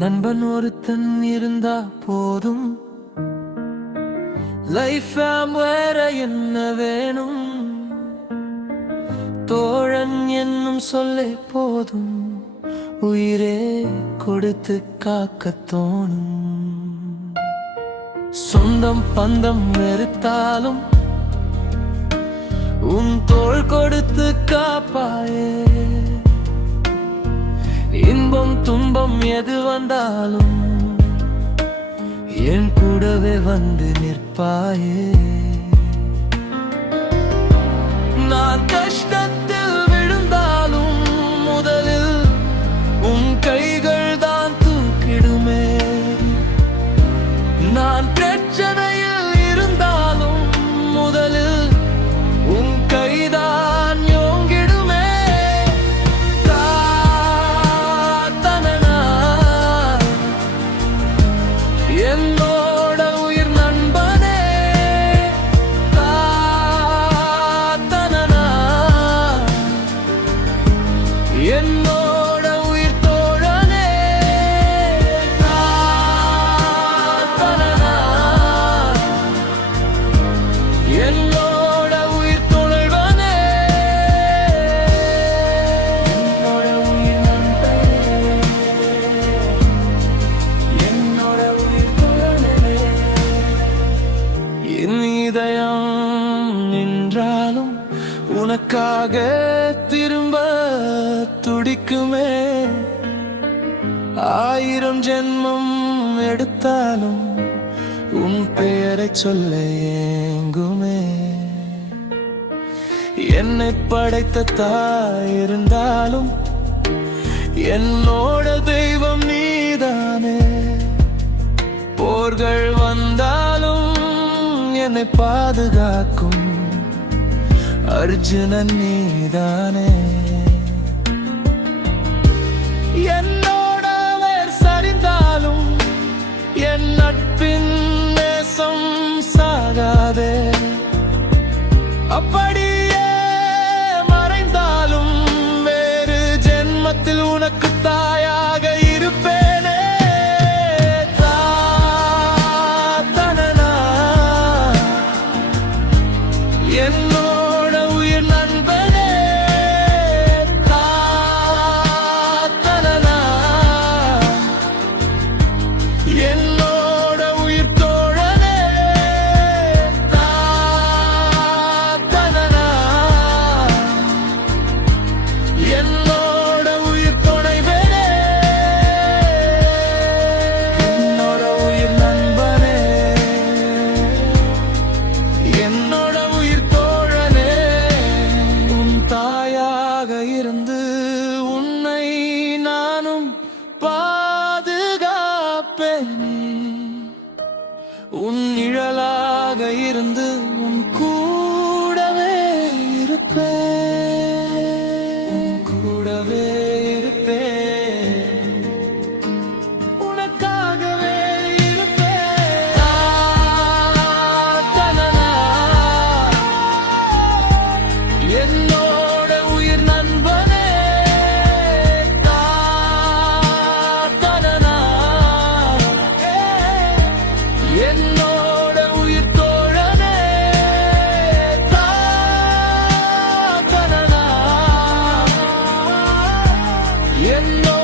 நண்பன் ஒருத்தன் இருந்தா போதும், லைஃப் வேற என்ன வேணும்? தோழன் என்னும் சொல்லே போதும், உயிரே கொடுத்து காக்க தோணும். சொந்தம் பந்தம் வெறுத்தாலும் உன் தோள் கொடுத்து காப்பாயே. இன்பம் துன்பம் எது வந்தாலும் என் கூடவே வந்து நிற்பாயே. நான் கஷ்டத்தில் விழுந்தாலும் முதலில் உன் கைகள் தான் தூக்கிடுமே. நான் பிரச்சனையில் இருந்தாலும் முதலில் உன் கைதான் யோங்கிடுமே. என்னோட உயிர் நண்பனே, என்னோட உயிர் தோழனே, என்னோட உயிர் தொலைவனே, என்னோட உயிர் நண்பனே, என்னோட உயிர் தோழனே. என் இதயம் நின்றாலும் உனக்காக திரும்ப துடிக்குமே. 1000 ஜென்மம் எடுத்தாலும் உன் பெயரை சொல்ல ஏங்குமே. என்னை படைத்த தாய் இருந்தாலும் என்னோட தெய்வம் நீதானே. போர்கள் வந்தாலும் என்னை பாதுகாக்கும் அர்ஜுனன் நீதானே. என்னோட வேர் சரிந்தாலும் என் நட்பின் நேசம் சாகாதே. அப்படியே மறைந்தாலும் வேறு ஜென்மத்தில் உனக்கு தாயாக இருப்பேனே. என்னோட உயிர் நண்பனே, என்னோட உயிர் தோழனே, என்னோட உயிர் துணைவனே, என்னோட உயிர் நண்பனே, என்னோட உயிர் தோழனே. உன் தாயாக இருந்து உன்னை நானும் பாதுகாப்பேனே. உன் நிழலாக இருந்து உன் கூடவே இருப்பேன், உன் கூடவே இருப்பேன், உனக்காகவே இருப்பேன். என்னோட உயிர் நண்பனே, என்னோட உயிர் தோழனே, என்னோட